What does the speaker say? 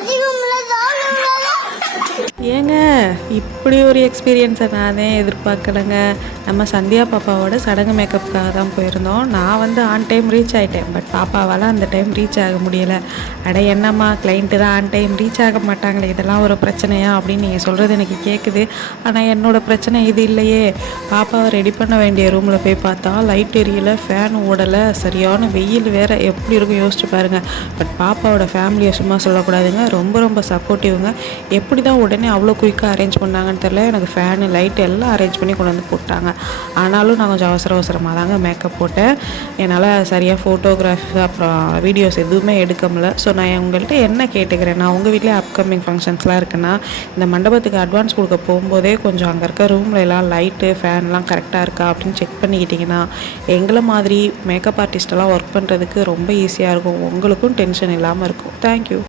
Hollywood. ஏங்க இப்படி ஒரு எக்ஸ்பீரியன்ஸை நானே எதிர்பார்க்கலைங்க. நம்ம சந்தியா பாப்பாவோட சடங்கு மேக்கப்புக்காக தான் போயிருந்தோம். நான் வந்து ஆன் டைம் ரீச் ஆகிட்டேன் பட் பாப்பாவால் அந்த டைம் ரீச் ஆக முடியலை. அட என்னம்மா கிளைண்ட்டு தான் ஆன் டைம் ரீச் ஆக மாட்டாங்களே. இதெல்லாம் ஒரு பிரச்சனையா அப்படின்னு நீங்கள் சொல்கிறது எனக்கு கேட்குது ஆனால் என்னோடய பிரச்சனை இது இல்லையே. பாப்பாவை ரெடி பண்ண வேண்டிய ரூமில் போய் பார்த்தா லைட் எரியலை ஃபேன் ஓடலை. சரியான வெயில் வேறு. எப்படி இருக்கும் யோசிச்சு பாருங்கள் பட் பாப்பாவோட ஃபேமிலியை சும்மா சொல்லக்கூடாதுங்க. ரொம்ப ரொம்ப சப்போர்ட்டிவ்ங்க எப்படி தான் உடனே அவ்வளோ குயிக்காக அரேஞ்ச் பண்ணாங்கன்னு தெரில எனக்கு ஃபேனு லைட் எல்லாம் அரேஞ்ச் பண்ணி கொண்டு வந்து போட்டாங்க. ஆனாலும் நான் கொஞ்சம் அவசர அவசரமாக தாங்க மேக்கப் போட்டேன். என்னால் சரியாக ஃபோட்டோகிராஃபி அப்புறம் வீடியோஸ் எதுவுமே எடுக்க முடியல. ஸோ நான் உங்கள்கிட்ட என்ன கேட்டுக்கிறேன் நான் உங்கள் வீட்டிலே அப்கமிங் ஃபங்க்ஷன்ஸ்லாம் இருக்குன்னா இந்த மண்டபத்துக்கு அட்வான்ஸ் கொடுக்க போகும்போதே கொஞ்சம் அங்கே இருக்க ரூமில் எல்லாம் லைட்டு ஃபேன்லாம் கரெக்டாக இருக்கா அப்படின்னு செக் பண்ணிக்கிட்டிங்கன்னா எங்களை மாதிரி மேக்கப் ஆர்டிஸ்டெல்லாம் ஒர்க் பண்ணுறதுக்கு ரொம்ப ஈஸியாக இருக்கும். உங்களுக்கும் டென்ஷன் இல்லாமல் இருக்கும். தேங்க்யூ